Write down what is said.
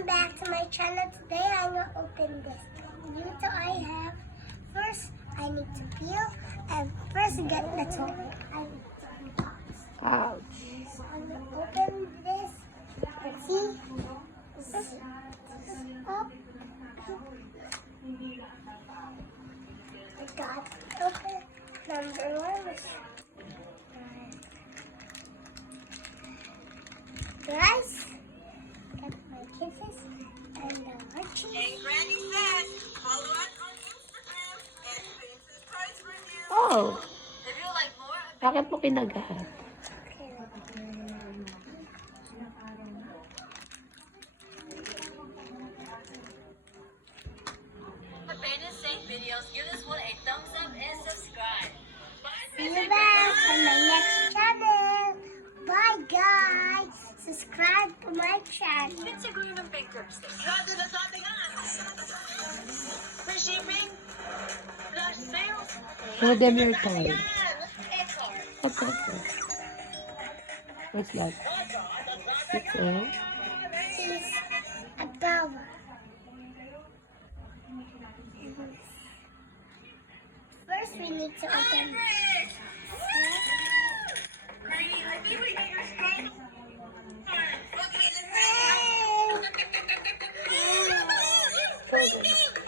Welcome back to my channel. Today I'm gonna open this. So I have first I need to peel and first get the top. I need to unbox. Ouch. So I'm gonna open this and see. This is up. I got open. Number one is guys. Got my kisses and the Archie. And Granny says, follow us on Instagram and Princess Toys Review. Oh, If you like more of bakit mo kinagahan? the Ben and Safe videos, give this one a thumbs up and subscribe. Bye, See you Princess back Toys. on my next channel. Bye guys. Subscribe to my channel. Siguro ng bankruptcy. Grabe na sa ating Free shipping, flash sales. Show them your toy. Yan! Excellent. What's that? What's that? It's a... She's a flower. First we need to open. Granny, I think we need your strong. Hey.